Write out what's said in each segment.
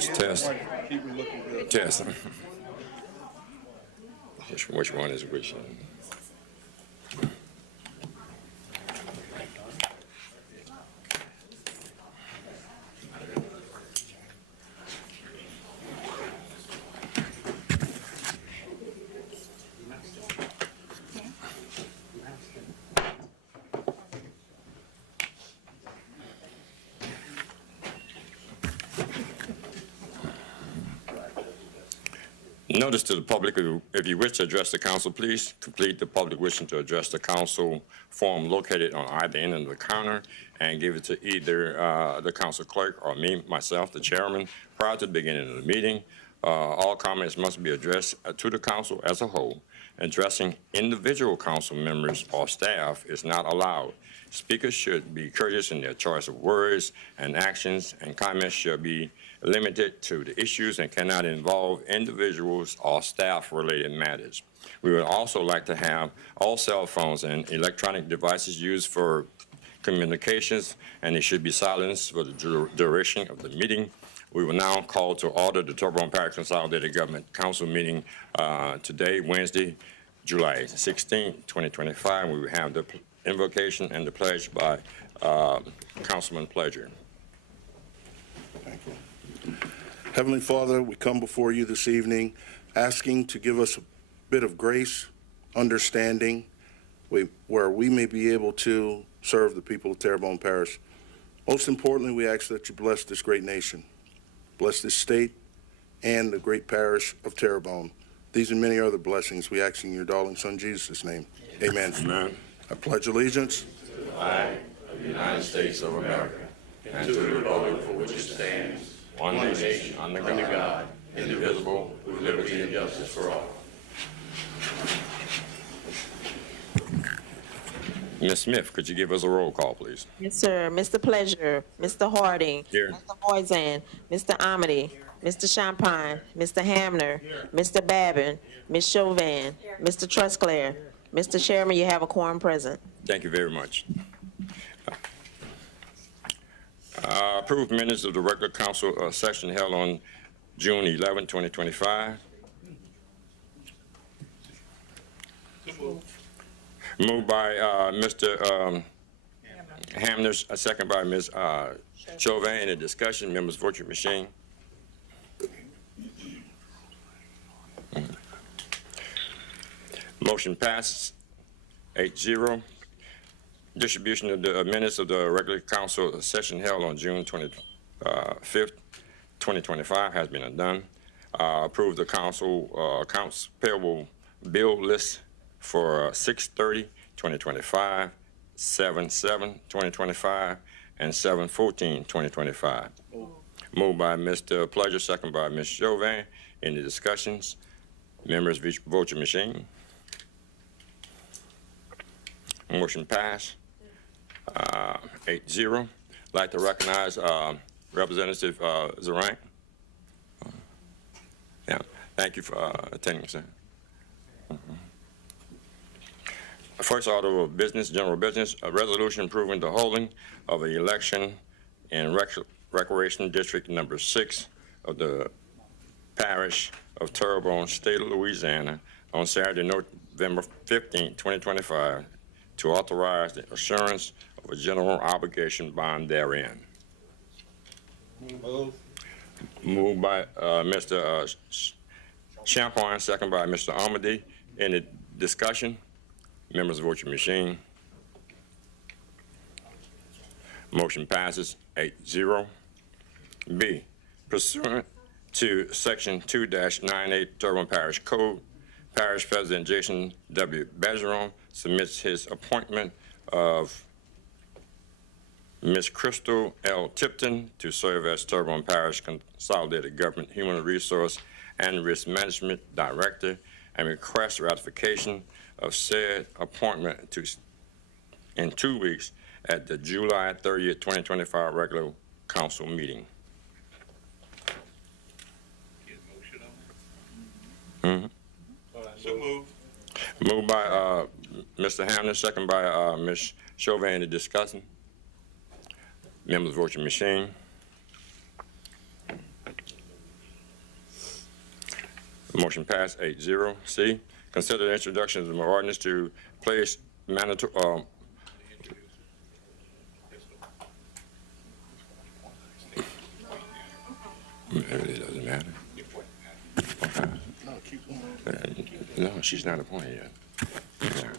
Test. Test. Which one is which? Notice to the public, if you wish to address the council, please complete the public wishing to address the council form located on either end of the counter and give it to either the council clerk or me, myself, the chairman, prior to the beginning of the meeting. All comments must be addressed to the council as a whole. Addressing individual council members or staff is not allowed. Speakers should be courteous in their choice of words and actions, and comments should be limited to the issues and cannot involve individuals or staff-related matters. We would also like to have all cell phones and electronic devices used for communications, and they should be silenced for the duration of the meeting. We will now call to order the Terrebonne Parish Consolidated Government Council meeting today, Wednesday, July 16, 2025. We will have the invocation and the pledge by Councilman Pledger. Thank you. Heavenly Father, we come before you this evening asking to give us a bit of grace, understanding, where we may be able to serve the people of Terrebonne Parish. Most importantly, we ask that you bless this great nation, bless this state, and the great parish of Terrebonne. These and many other blessings we ask in your darling Son Jesus' name. Amen. Amen. I pledge allegiance to the flag of the United States of America and to the republic for which it stands, one nation, under God, indivisible, with liberty and justice for all. Ms. Smith, could you give us a roll call, please? Yes, sir. Mr. Pleasure, Mr. Harding, Here. Mr. Moisan, Mr. Amity, Mr. Champagne, Mr. Hamner, Mr. Babin, Ms. Chauvin, Mr. Trusclair. Mr. Chairman, you have a quorum present. Thank you very much. Approved minutes of the regular council session held on June 11, 2025. Moved by Mr. Hamner, second by Ms. Chauvin. Any discussion? Members, vote your machine. Motion passes 8-0. Distribution of the minutes of the regular council session held on June 25th, 2025 has been done. Approve the council accounts payable bill list for 6/30/2025, 7/7/2025, and 7/14/2025. Moved by Mr. Pledger, second by Ms. Chauvin. Any discussions? Members, vote your machine. Motion passed 8-0. Like to recognize Representative Zarang. Yeah, thank you for attending, sir. First order of business, general business, a resolution approving the holding of an election in Recreation District Number 6 of the Parish of Terrebonne, State of Louisiana, on Saturday, November 15, 2025, to authorize the assurance of a general obligation bond therein. Moved by Mr. Champagne, second by Mr. Amity. Any discussion? Members, vote your machine. Motion passes 8-0. B, pursuant to Section 2-98 Terrebonne Parish Code, Parish President Jason W. Bergeron submits his appointment of Ms. Crystal L. Tipton to serve as Terrebonne Parish Consolidated Government Human Resource and Risk Management Director, and requests ratification of said appointment in 2 weeks at the July 30th, 2025 regular council meeting. So moved. Moved by Mr. Hamner, second by Ms. Chauvin. Any discussion? Members, vote your machine. Motion passed 8-0. C, consider the introduction of an ordinance to place mandatory. It really doesn't matter. Okay. No, she's not appointed yet. Yeah.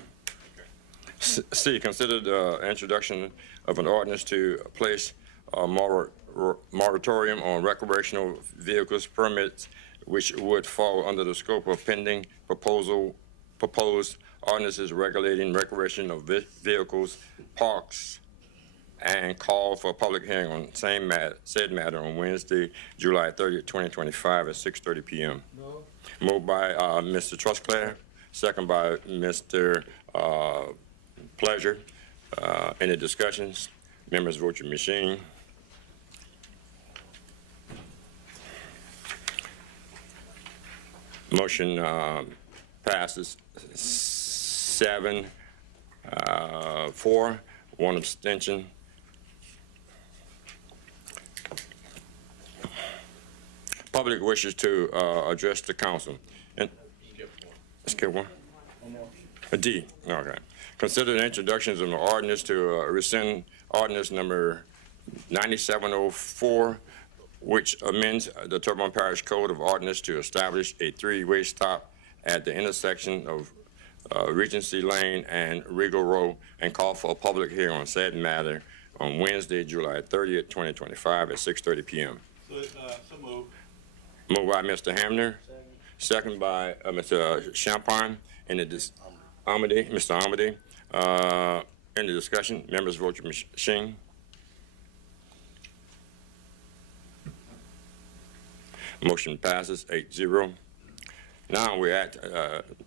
C, consider the introduction of an ordinance to place a moratorium on recreational vehicles permits which would fall under the scope of pending proposed ordinances regulating recreation of vehicles, parks, and call for a public hearing on said matter on Wednesday, July 30th, 2025 at 6:30 p.m. Moved by Mr. Trustclair, second by Mr. Pleasure. Any discussions? Members, vote your machine. Motion passes 7-4, one abstention. Public wishes to address the council. Let's get one. A D, okay. Consider the introductions of an ordinance to rescind ordinance number 9704, which amends the Terrebonne Parish Code of Ordinance to establish a three-way stop at the intersection of Regency Lane and Regal Road and call for a public hearing on said matter on Wednesday, July 30th, 2025 at 6:30 p.m. So moved. Moved by Mr. Hamner, second by Mr. Champagne. Mr. Amity. Any discussion? Members, vote your machine. Motion passes 8-0. Now we're at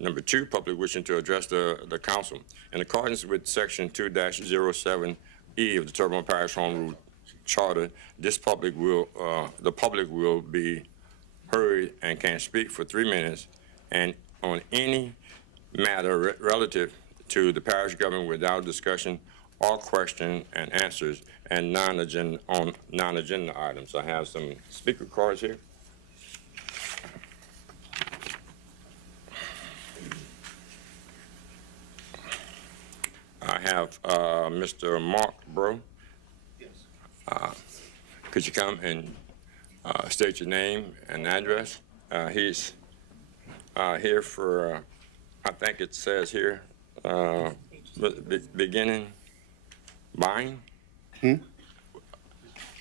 number 2, public wishing to address the council. In accordance with section 2-07E of the Terrebonne Parish Home Rule Charter, the public will be heard and can speak for 3 minutes and on any matter relative to the parish government without discussion or question and answers and non-agenda items. I have some speaker cards here. I have Mr. Mark Bro. Yes. Could you come and state your name and address? He's here for, I think it says here, beginning buying? Buying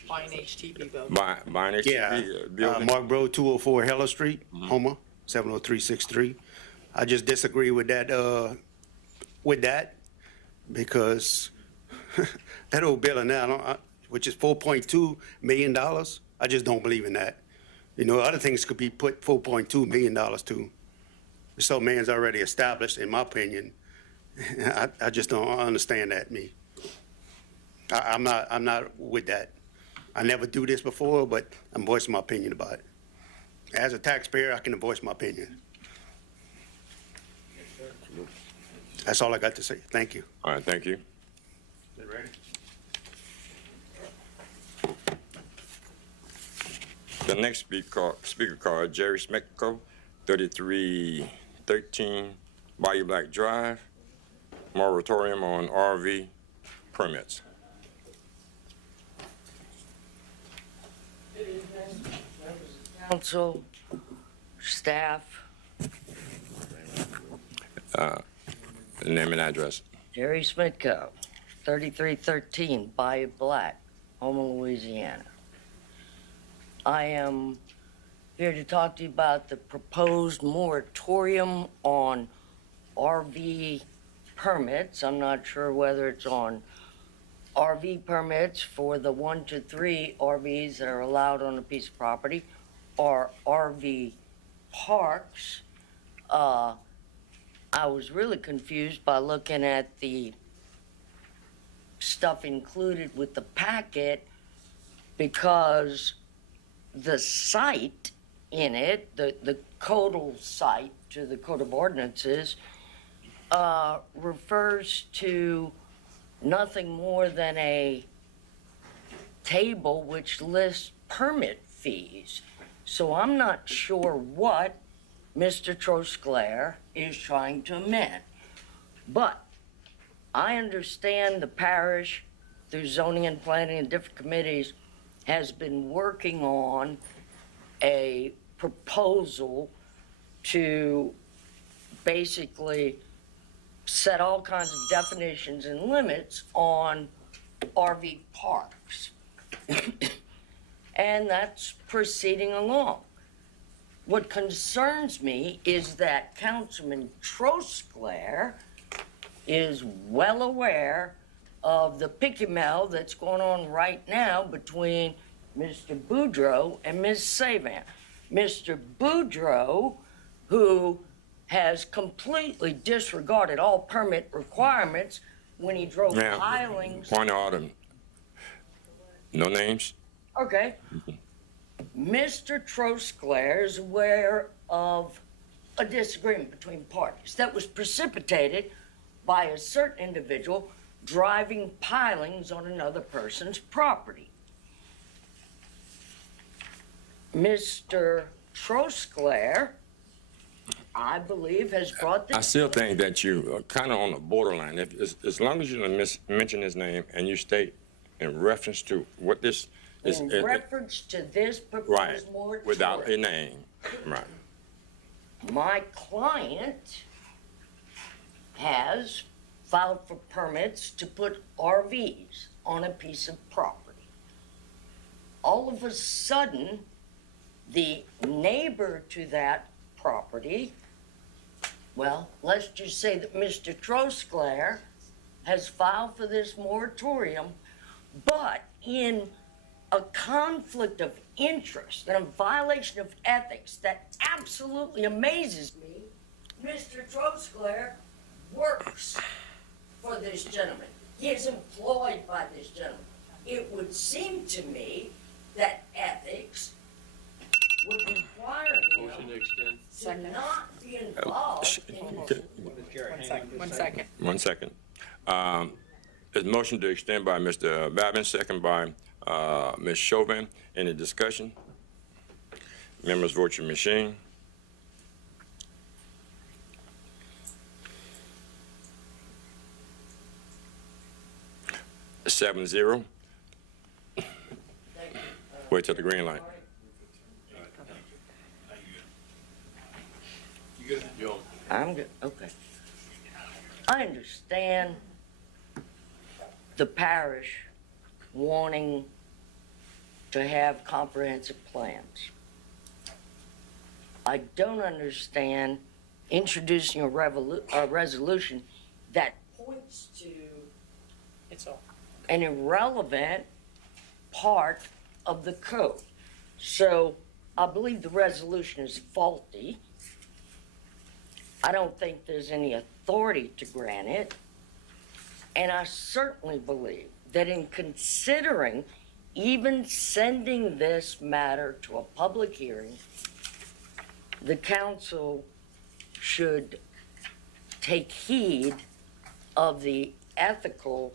HTB building. Buying HTB building? Mark Bro, 204 Heller Street, Homer, 70363. I just disagree with that, because that old building now, which is $4.2 million, I just don't believe in that. You know, other things could be put $4.2 million to. So man's already established, in my opinion. I just don't understand that, me. I'm not with that. I never do this before, but I'm voicing my opinion about it. As a taxpayer, I can voice my opinion. That's all I got to say. Thank you. All right, thank you. Ready? The next speaker card, Jerry Smecko, 3313 Bayou Black Drive, moratorium on RV permits. Council, staff, Name and address. Jerry Smitko, 3313 Bayou Black, Houma, Louisiana. I am here to talk to you about the proposed moratorium on RV permits. I'm not sure whether it's on RV permits for the 1 to 3 RVs that are allowed on a piece of property or RV parks. I was really confused by looking at the stuff included with the packet because the site in it, the codal site to the Code of Ordinances, refers to nothing more than a table which lists permit fees. So I'm not sure what Mr. Trosclair is trying to amend. But I understand the parish, through zoning and planning and different committees, has been working on a proposal to basically set all kinds of definitions and limits on RV parks. And that's proceeding along. What concerns me is that Councilman Trosclair is well aware of the picky-mel that's going on right now between Mr. Boudreau and Ms. Savan. Mr. Boudreau, who has completely disregarded all permit requirements when he drove Ma'am, pilings. point of order. No names? Okay. Mr. Trosclair is aware of a disagreement between parties that was precipitated by a certain individual driving pilings on another person's property. Mr. Trosclair, I believe, has brought I this. still think that you are kind of on the borderline. As long as you don't mention his name and you state in reference to what this is. In reference to this Right, proposed moratorium. without a name, right. My client has filed for permits to put RVs on a piece of property. All of a sudden, the neighbor to that property, well, let's just say that Mr. Trosclair has filed for this moratorium, but in a conflict of interest and a violation of ethics that absolutely amazes me, Mr. Trosclair works for this gentleman. He is employed by this gentleman. It would seem to me that ethics would require him to not be involved in this. One second. There's a motion to extend by Mr. Babin, second by Ms. Chauvin. Any discussion? Members, vote your machine. Seven zero. Wait till the green light. I'm good, okay. I understand the parish wanting to have comprehensive plans. I don't understand introducing a resolution that points to an irrelevant part of the code. So I believe the resolution is faulty. I don't think there's any authority to grant it. And I certainly believe that in considering even sending this matter to a public hearing, the council should take heed of the ethical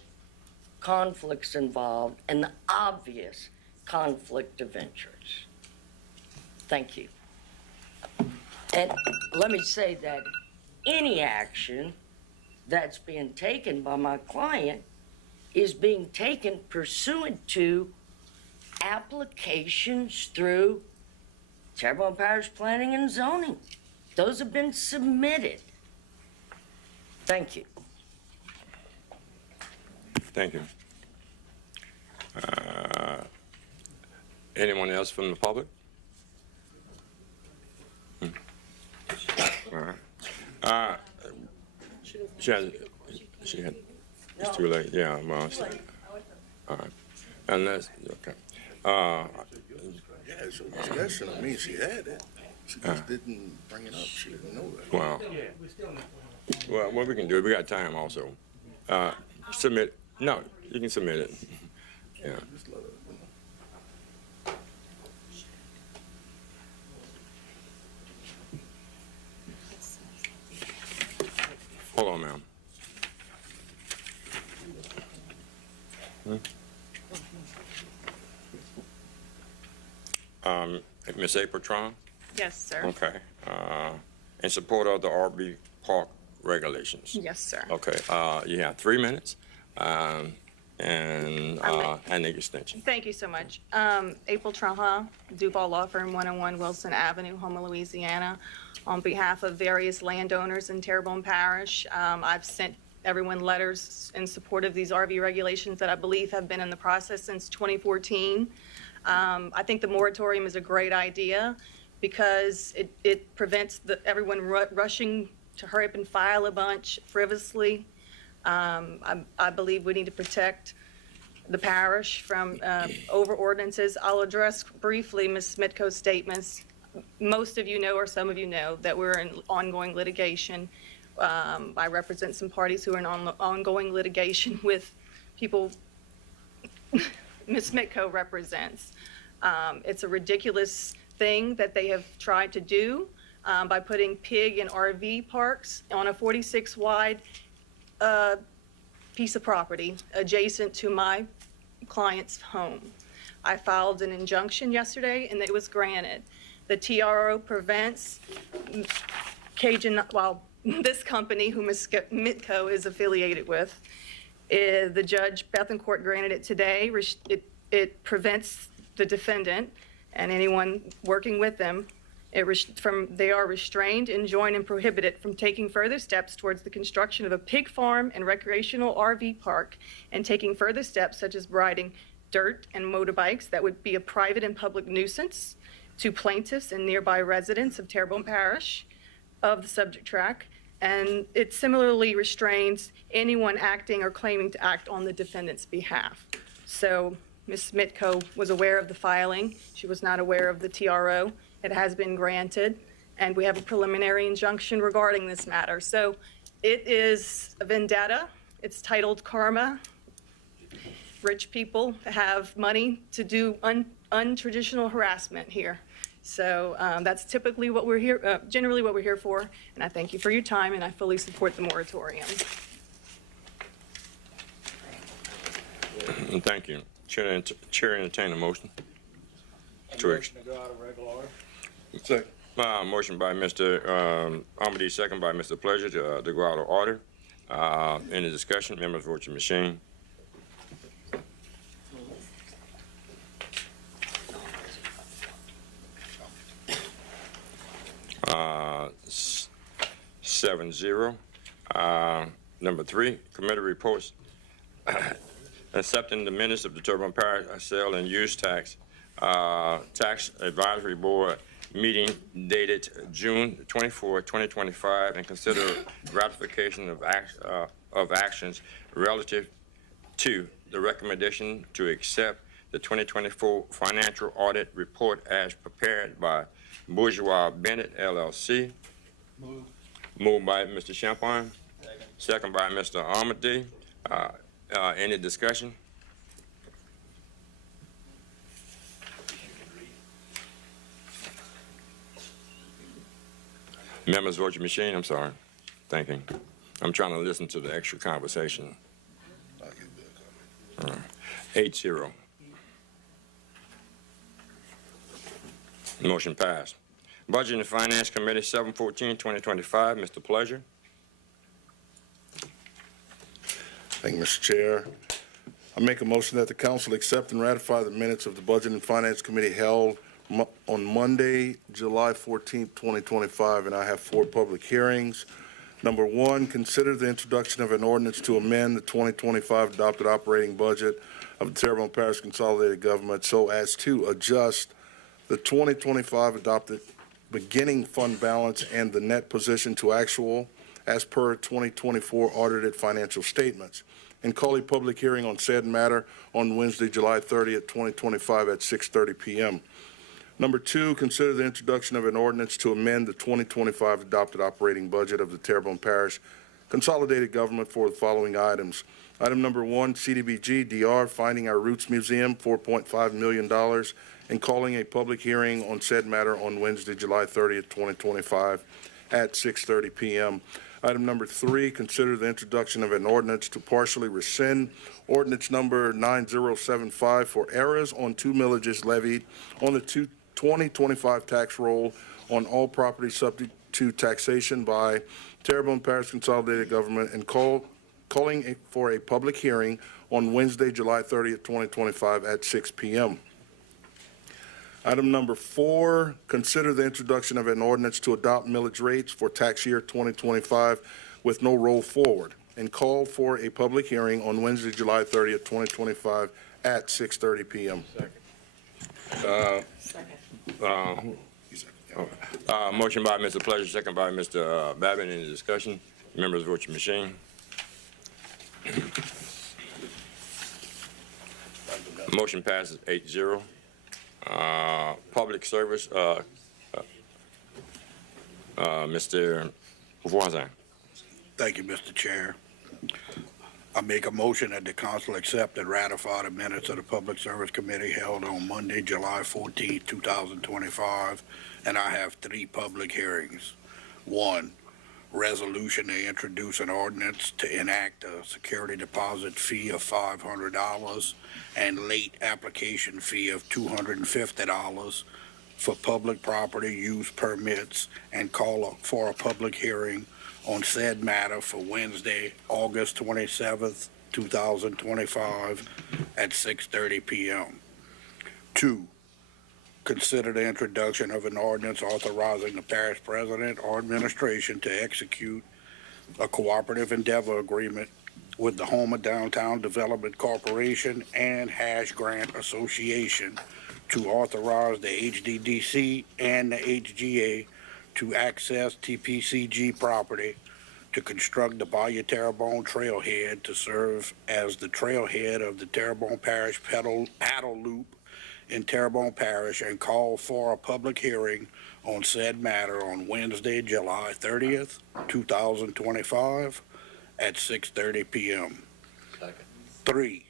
conflicts involved and the obvious conflict of interest. Thank you. And let me say that any action that's being taken by my client is being taken pursuant to applications through Terrebonne Parish Planning and Zoning. Those have been submitted. Thank you. Thank you. Anyone else from the public? All right. She had, it's too late, yeah, well, all right. Unless, okay. Yeah, it's a discussion. I mean, she had it. She just didn't bring it up. She didn't know that. Well, what we can do, we got time also. Submit, no, you can submit it. Yeah. Just let her, Hold on, ma'am. Ms. April Tron? Yes, sir. Okay. In support of the RV park regulations? Yes, sir. Okay, you have 3 minutes, and the extension. Thank you so much. April Traha, Duval Law Firm, 101 Wilson Avenue, Houma, Louisiana. On behalf of various landowners in Terrebonne Parish, I've sent everyone letters in support of these RV regulations that I believe have been in the process since 2014. I think the moratorium is a great idea. because it prevents everyone rushing to hurry up and file a bunch frivolously. I believe we need to protect the parish from over ordinances. I'll address briefly Ms. Smitko's statements. Most of you know, or some of you know, that we're in ongoing litigation. I represent some parties who are in ongoing litigation with people Ms. Smitko represents. It's a ridiculous thing that they have tried to do by putting pig and RV parks on a 46-wide piece of property adjacent to my client's home. I filed an injunction yesterday and it was granted. The TRO prevents this company who Ms. Smitko is affiliated with, the judge Bethencourt granted it today. It prevents the defendant and anyone working with them they are restrained, enjoined, and prohibited from taking further steps towards the construction of a pig farm and recreational RV park, and taking further steps such as riding dirt and motorbikes that would be a private and public nuisance to plaintiffs and nearby residents of Terrebonne Parish of the subject tract. And it similarly restrains anyone acting or claiming to act on the defendant's behalf. So Ms. Smitko was aware of the filing. She was not aware of the TRO. It has been granted, and we have a preliminary injunction regarding this matter. So it is a vendetta. It's titled karma. Rich people have money to do untraditional harassment here. So that's typically what we're here, generally what we're here for. And I thank you for your time, and I fully support the moratorium. Thank you. Chair entertain a motion. Motion to go out of regular order. Second. Motion by Mr. Amity, second by Mr. Pleasure to go out of order. Any discussion? Members, vote your machine. Uh, 7-0. Number 3, committee reports. Accepting the minutes of the Terrebonne Parish sale and use tax advisory board meeting dated June 24, 2025, and consider ratification of actions relative to the recommendation to accept the 2024 financial audit report as prepared by Bourgeois Bennett LLC. Moved by Mr. Champagne. Second by Mr. Amity. Any discussion? Members, vote your machine. I'm sorry. Thinking. I'm trying to listen to the extra conversation. 8-0. Motion passed. Budget and Finance Committee, 7/14/2025. Mr. Pleasure. Thank you, Mr. Chair. I make a motion that the council accept and ratify the minutes of the Budget and Finance Committee held on Monday, July 14th, 2025, and I have 4 public hearings. Number 1, consider the introduction of an ordinance to amend the 2025 adopted operating budget of the Terrebonne Parish Consolidated Government so as to adjust the 2025 adopted beginning fund balance and the net position to actual as per 2024 audited financial statements, and call a public hearing on said matter on Wednesday, July 30th, 2025 at 6:30 p.m. Number 2, consider the introduction of an ordinance to amend the 2025 adopted operating budget of the Terrebonne Parish Consolidated Government for the following items. Item number 1, CDBG DR Finding Our Roots Museum, $4.5 million, and calling a public hearing on said matter on Wednesday, July 30th, 2025 at 6:30 p.m. Item number 3, consider the introduction of an ordinance to partially rescind ordinance number 9075 for errors on 2 millages levied on the 2025 tax roll on all property subject to taxation by Terrebonne Parish Consolidated Government, and calling for a public hearing on Wednesday, July 30th, 2025 at 6 p.m. Item number 4, consider the introduction of an ordinance to adopt millage rates for tax year 2025 with no roll forward, and call for a public hearing on Wednesday, July 30th, 2025 at 6:30 p.m. Motion by Mr. Pleasure, second by Mr. Babin. Any discussion? Members, vote your machine. Motion passes 8-0. Public service, Mr. Voisin. Thank you, Mr. Chair. I make a motion that the council accept and ratify the minutes of the Public Service Committee held on Monday, July 14, 2025, and I have 3 public hearings. 1, resolution to introduce an ordinance to enact a security deposit fee of $500 and late application fee of $250 for public property use permits, and call for a public hearing on said matter for Wednesday, August 27th, 2025 at 6:30 p.m. 2, consider the introduction of an ordinance authorizing the parish president or administration to execute a cooperative endeavor agreement with the Homer Downtown Development Corporation and Hash Grant Association to authorize the HDDC and the HGA to access TPCG property to construct the Bayou Terrebonne Trailhead to serve as the trailhead of the Terrebonne Parish paddle loop in Terrebonne Parish, and call for a public hearing on said matter on Wednesday, July 30th, 2025 at 6:30 p.m. 3,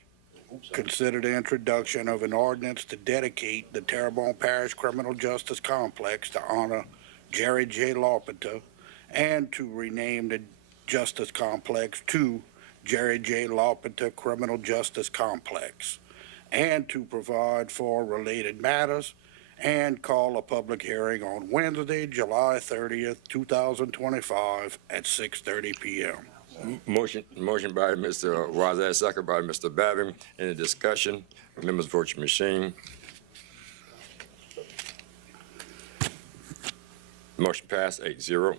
consider the introduction of an ordinance to dedicate the Terrebonne Parish Criminal Justice Complex to honor Jerry J. Lawpenter, and to rename the Justice Complex to Jerry J. Lawpenter Criminal Justice Complex, and to provide for related matters, and call a public hearing on Wednesday, July 30th, 2025 at 6:30 p.m. Motion by Mr. Wazat, second by Mr. Babin. Any discussion? Members, vote your machine. Motion passed 8-0.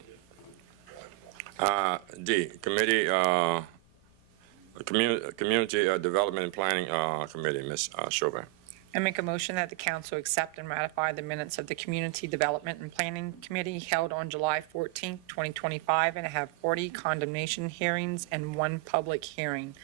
D, Committee, Community Development and Planning Committee, Ms. Chauvin. I make a motion that the council accept and ratify the minutes of the Community Development and Planning Committee held on July 14, 2025, and have 40 condemnation hearings and 1 public hearing.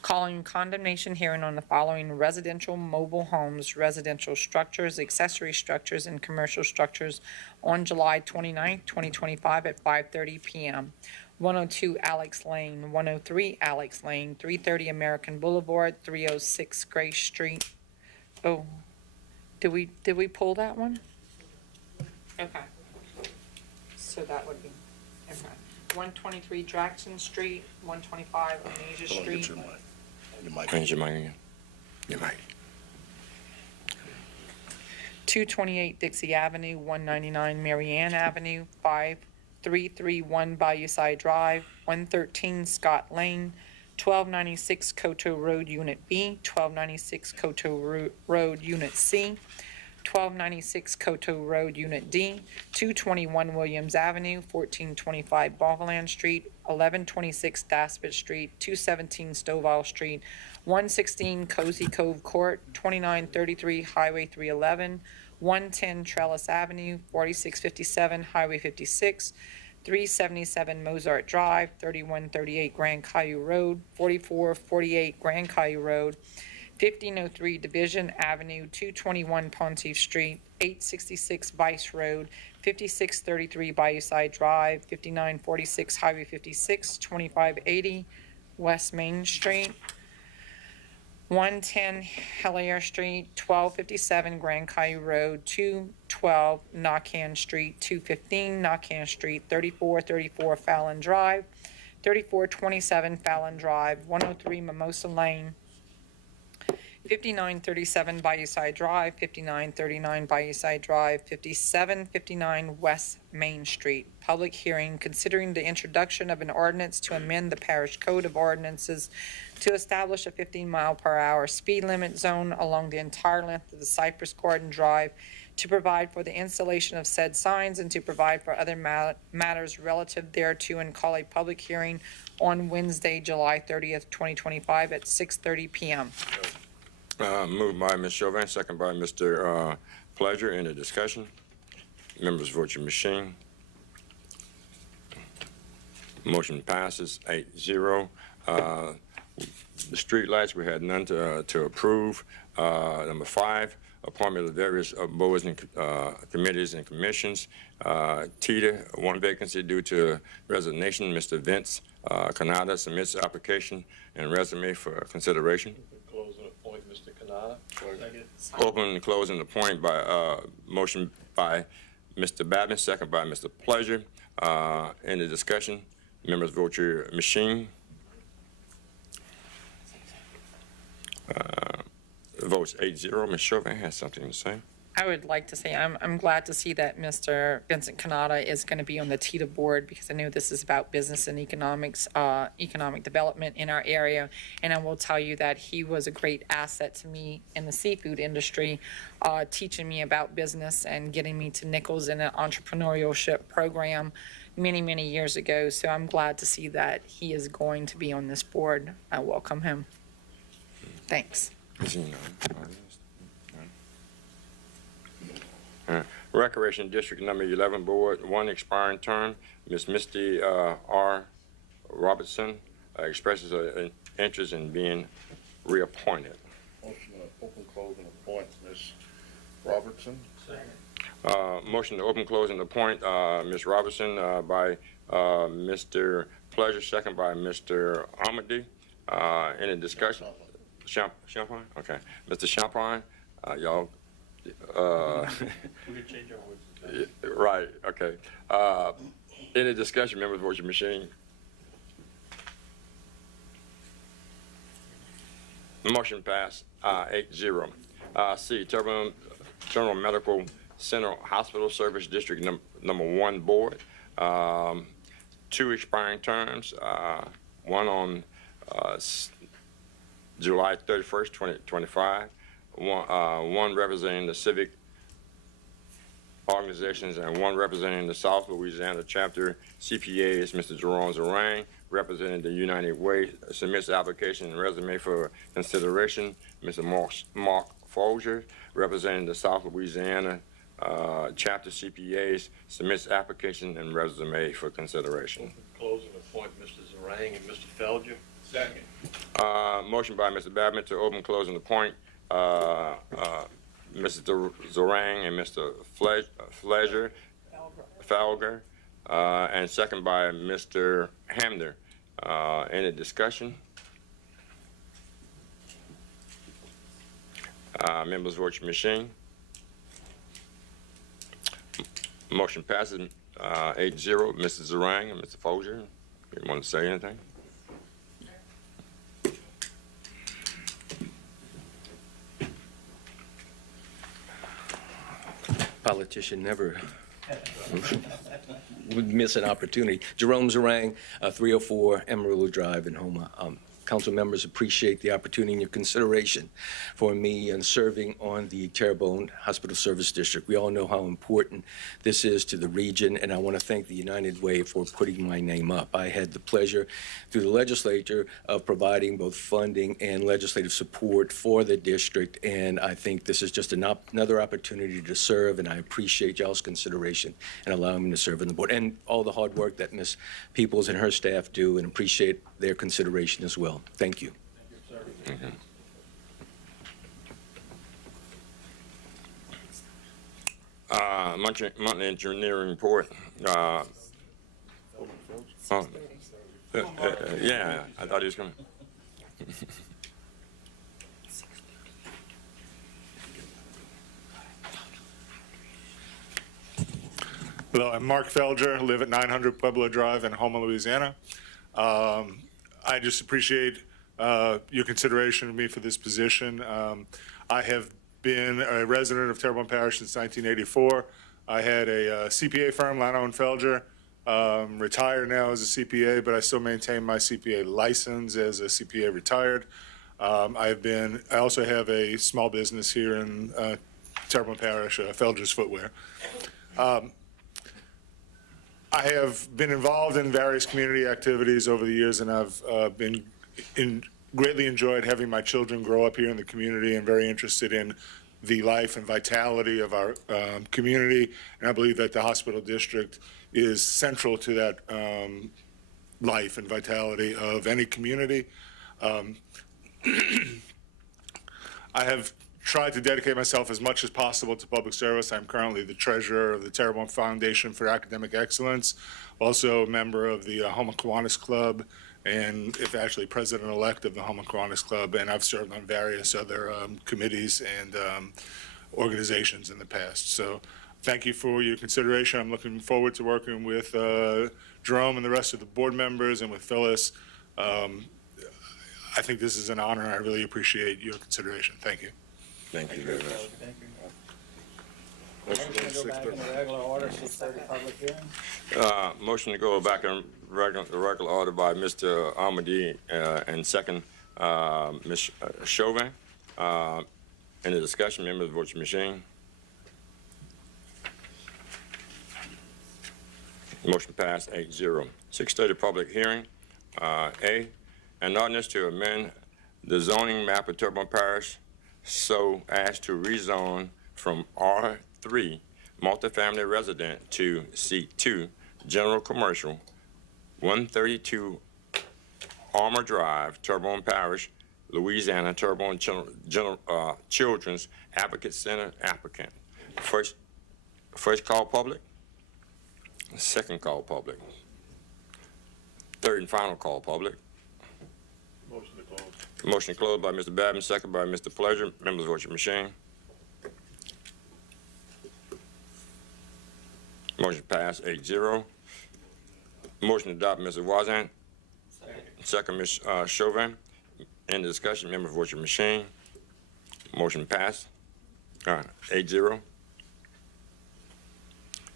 Calling condemnation hearing on the following residential mobile homes, residential structures, accessory structures, and commercial structures on July 29, 2025 at 5:30 p.m. 102 Alex Lane, 103 Alex Lane, 330 American Boulevard, 306 Grace Street. Oh, did we pull that one? Okay. So that would be, okay. 123 Jackson Street, 125 Amesia Street. Change your mic again. Your mic. 228 Dixie Avenue, 199 Marianne Avenue, 5331 Bayou-Side Drive, 113 Scott Lane, 1296 Coteau Road Unit B, 1296 Coteau Road Unit C, 1296 Coteau Road Unit D, 221 Williams Avenue, 1425 Boveland Street, 1126 Daspit Street, 217 Stovall Street, 116 Cozy Cove Court, 2933 Highway 311, 110 Trellis Avenue, 4657 Highway 56, 377 Mozart Drive, 3138 Grand Caillou Road, 4448 Grand Caillou Road, 1503 Division Avenue, 221 Pontief Street, 866 Vice Road, 5633 Bayou-Side Drive, 5946 Highway 56, 2580 West Main Street, 110 Hellier Street, 1257 Grand Caillou Road, 212 Knockan Street, 215 Knockan Street, 3434 Fallon Drive, 3427 Fallon Drive, 103 Mimosa Lane, 5937 Bayou-Side Drive, 5939 Bayou-Side Drive, 5759 West Main Street. Public hearing considering the introduction of an ordinance to amend the Parish Code of Ordinances to establish a 15-mile-per-hour speed limit zone along the entire length of the Cypress Garden Drive, to provide for the installation of said signs, and to provide for other matters relative thereto, and call a public hearing on Wednesday, July 30th, 2025 at 6:30 p.m. Moved by Ms. Chauvin, second by Mr. Pleasure. Any discussion? Members, vote your machine. Motion passes 8-0. The street lights, we had none to approve. Number 5, appointment of various boards and committees and commissions. TITA, 1 vacancy due to resignation. Mr. Vince Canada submits application and resume for consideration. Close and appoint Mr. Canada. Open and close and appoint by motion by Mr. Babin, second by Mr. Pleasure. Any discussion? Members, vote your machine. Votes 8-0. Ms. Chauvin has something to say. I would like to say I'm glad to see that Mr. Vincent Canada is going to be on the TITA board, because I know this is about business and economics, economic development in our area. And I will tell you that he was a great asset to me in the seafood industry, teaching me about business and getting me to Nichols in an entrepreneurship program many, many years ago. So I'm glad to see that he is going to be on this board. I welcome him. Thanks. Recreation District Number 11 Board, 1 expiring term. Ms. Misty R. Robertson expresses an interest in being reappointed. Motion to open, close, and appoint Ms. Robertson. Motion to open, close, and appoint Ms. Robertson by Mr. Pleasure, second by Mr. Amity. Any discussion? Champagne? Okay. Mr. Champagne, y'all. We can change our words. Right, okay. Any discussion? Members, vote your machine. Motion passed, 8-0. C, Terrebonne General Medical Center Hospital Service District number 1 Board. 2 expiring terms, 1 on July 31st, 2025. One representing the civic organizations and 1 representing the South Louisiana chapter CPAs. Mr. Jerome Zarang, representing the United Way, submits application and resume for consideration. Mr. Mark Folger, representing the South Louisiana chapter CPAs, submits application and resume for consideration. Close and appoint Mr. Zarang and Mr. Felger. Second. Motion by Mr. Babin to open, close, and appoint Mr. Zarang and Mr. Felger, and second by Mr. Hamner. Any discussion? Members, vote your machine. Motion passes 8-0. Mr. Zarang and Mr. Folger, you want to say anything? Politician never would miss an opportunity. Jerome Zarang, 304 Amarillo Drive in Houma. Council members, appreciate the opportunity and your consideration for me and serving on the Terrebonne Hospital Service District. We all know how important this is to the region, and I want to thank the United Way for putting my name up. I had the pleasure through the legislature of providing both funding and legislative support for the district, and I think this is just another opportunity to serve, and I appreciate y'all's consideration and allowing me to serve on the board, and all the hard work that Ms. Peoples and her staff do, and appreciate their consideration as well. Thank you. Mm-hmm. Monthly engineering report. Yeah, I thought he was coming. Hello, I'm Mark Felger, live at 900 Pueblo Drive in Houma, Louisiana. I just appreciate your consideration of me for this position. I have been a resident of Terrebonne Parish since 1984. I had a CPA firm, Lano and Felger, retired now as a CPA, but I still maintain my CPA license as a CPA retired. I also have a small business here in Terrebonne Parish, Felger's Footwear. I have been involved in various community activities over the years, and I've greatly enjoyed having my children grow up here in the community, and very interested in the life and vitality of our community, and I believe that the hospital district is central to that life and vitality of any community. I have tried to dedicate myself as much as possible to public service. I'm currently the treasurer of the Terrebonne Foundation for Academic Excellence, also a member of the Houma Kiwanis Club, and if actually president-elect of the Houma Kiwanis Club, and I've served on various other committees and organizations in the past. So thank you for your consideration. I'm looking forward to working with Jerome and the rest of the board members and with Phyllis. I think this is an honor. I really appreciate your consideration. Thank you. Thank you very much. Motion to go back in regular order, 6:30 public hearing. Motion to go back in regular order by Mr. Amadi, and second, Ms. Chauvin. Any discussion, members, vote your machine. Motion passed 8-0. 6:30 public hearing. A, an ordinance to amend the zoning map of Terrebonne Parish so as to rezone from R3 multifamily resident to C2 general commercial, 132 Armour Drive, Terrebonne Parish, Louisiana. Terrebonne Children's Advocate Center applicant. First call public. Second call public. Third and final call public. Motion to close. Motion closed by Mr. Babin, second by Mr. Pleasure. Members, vote your machine. Motion passed 8-0. Motion to adopt, Mr. Wazan. Second, Ms. Chauvin. Any discussion, members, vote your machine. Motion passed 8-0.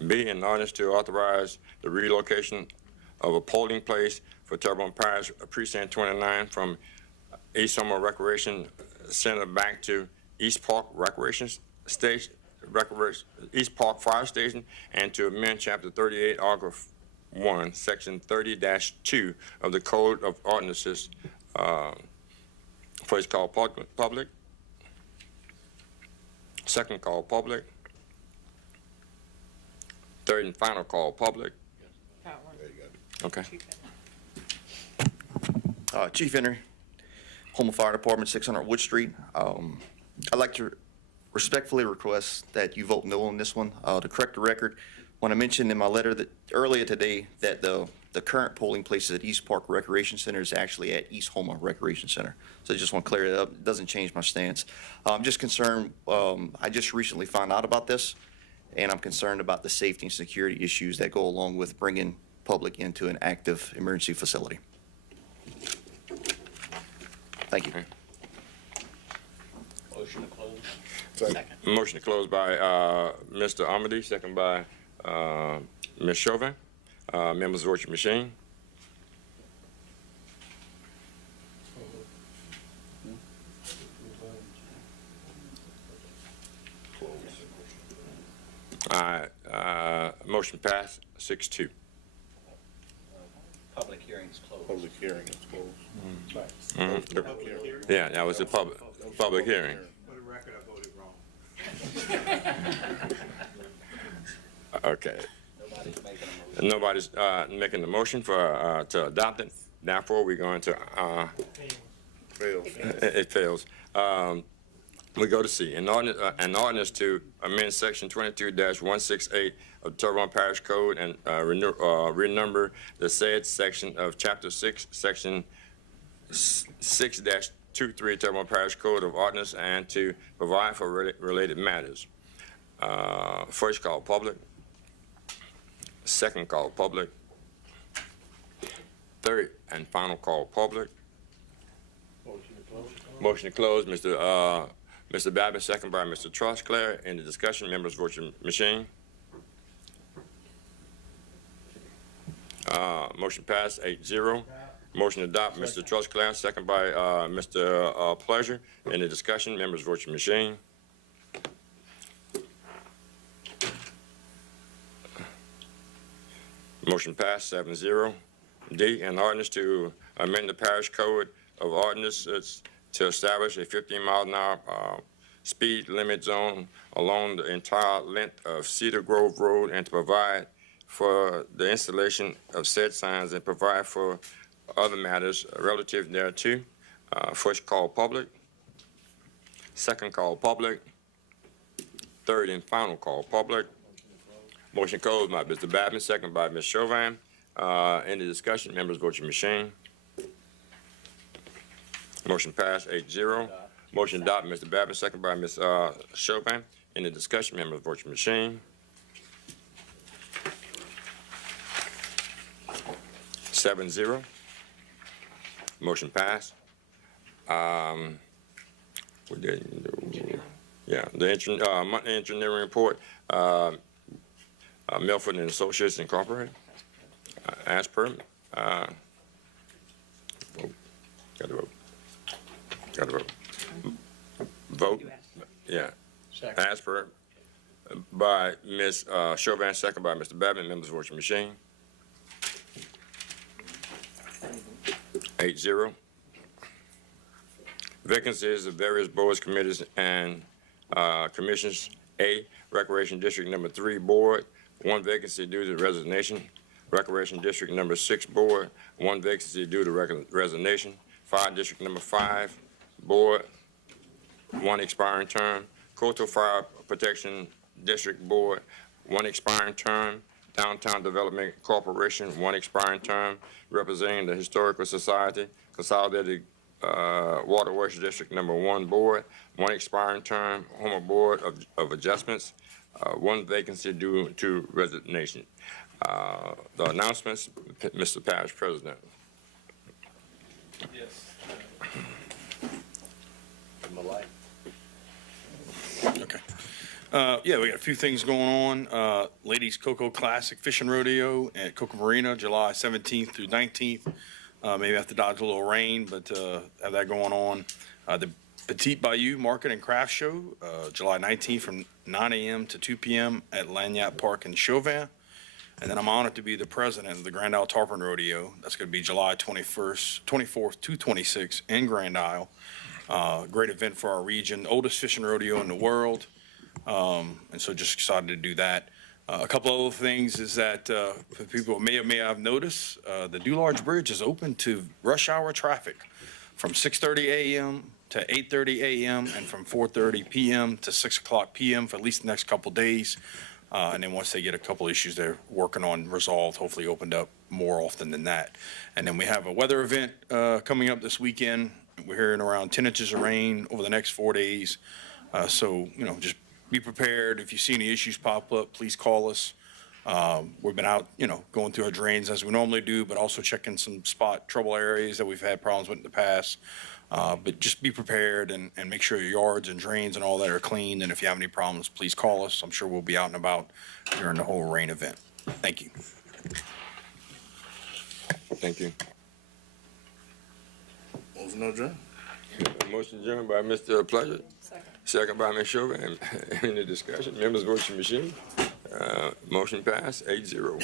B, an ordinance to authorize the relocation of a polling place for Terrebonne Parish Precinct 29 from East Houma Recreation Center back to East Park Recreation Station, East Park Fire Station, and to amend Chapter 38, Article 1, Section 30-2 of the Code of Ordinances. First call public. Second call public. Third and final call public. Okay. Chief Henry, Houma Fire Department, 600 Wood Street. I'd like to respectfully request that you vote no on this one. To correct the record, when I mentioned in my letter that earlier today that the current polling place at East Park Recreation Center is actually at East Houma Recreation Center. So I just want to clear it up. It doesn't change my stance. I'm just concerned, I just recently found out about this, and I'm concerned about the safety and security issues that go along with bringing public into an active emergency facility. Thank you. Motion to close. Second. Motion to close by Mr. Amadi, second by Ms. Chauvin. Members, vote your machine. All right. Motion passed 6-2. Public hearing is closed. Public hearing is closed. Yeah, that was a public hearing. For the record, I voted wrong. Okay. Nobody's making a motion. Nobody's making the motion for to adopt it. Therefore, we're going to Fails. it fails. We go to C. An ordinance to amend Section 22-168 of Terrebonne Parish Code and renumber the said section of Chapter 6, Section 6-23 Terrebonne Parish Code of Ordinance and to provide for related matters. First call public. Second call public. Third and final call public. Motion to close, Mr. Babin, second by Mr. Trosclair. In the discussion, members, vote your machine. Motion passed 8-0. Motion to adopt, Mr. Trosclair, second by Mr. Pleasure. In the discussion, members, vote your machine. Motion passed 7-0. D, an ordinance to amend the parish code of ordinances to establish a 15-mile-an-hour speed limit zone along the entire length of Cedar Grove Road and to provide for the installation of said signs and provide for other matters relative thereto. First call public, second call public, third and final call public. Motion closed by Mr. Babin, second by Ms. Chauvin. Any discussion? Members, vote your machine. Motion passed 8-0. Motion adopted, Mr. Babin, second by Ms. Chauvin. Any discussion? Members, vote your machine. 7-0. Motion passed. We didn't do, yeah, the monthly engineering report, Milford and Associates Incorporated, as per, vote. Got to vote. Got to vote. Vote, yeah, as per, by Ms. Chauvin, second by Mr. Babin. Members, vote your machine. 8-0. Vacancies of various boards, committees, and commissions. A, Recreation District Number 3 Board, 1 vacancy due to resignation. Recreation District Number 6 Board, 1 vacancy due to resignation. Fire District Number 5 Board, 1 expiring term. Coastal Fire Protection District Board, 1 expiring term. Downtown Development Corporation, 1 expiring term. Representing the Historical Society, Consolidated Waterworks District Number 1 Board, 1 expiring term. Homer Board of Adjustments, 1 vacancy due to resignation. The announcements, Mr. Parish President. Yes. Okay. Yeah, we got a few things going on. Ladies Cocoa Classic Fishing Rodeo at Cocoa Marina, July 17th through 19th. Maybe have to dodge a little rain, but have that going on. The Petite Bayou Market and Craft Show, July 19th from 9 a.m. to 2 p.m. at Lagniappe Park in Chauvin. And then I'm honored to be the president of the Grand Isle Tarpon Rodeo. That's going to be July 24th to 26th in Grand Isle. Great event for our region, oldest fishing rodeo in the world. And so just excited to do that. A couple of other things is that for people who may or may have noticed, the Dularge Bridge is open to rush hour traffic from 6:30 a.m. to 8:30 a.m. and from 4:30 p.m. to 6 o'clock p.m. for at least the next couple of days. And then once they get a couple issues they're working on resolved, hopefully opened up more often than that. And then we have a weather event coming up this weekend. We're hearing around 10 inches of rain over the next 4 days. So, you know, just be prepared. If you see any issues pop up, please call us. We've been out, you know, going through our drains as we normally do, but also checking some spot trouble areas that we've had problems with in the past. But just be prepared and make sure your yards and drains and all that are clean. And if you have any problems, please call us. I'm sure we'll be out and about during the whole rain event. Thank you. Thank you. Motion adjourned. Motion adjourned by Mr. Pleasure. Second by Ms. Chauvin. Any discussion? Members, vote your machine. Motion passed 8-0.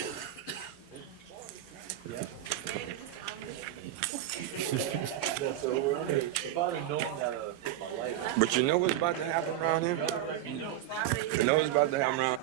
But you know what's about to happen around here? You know what's about to happen around?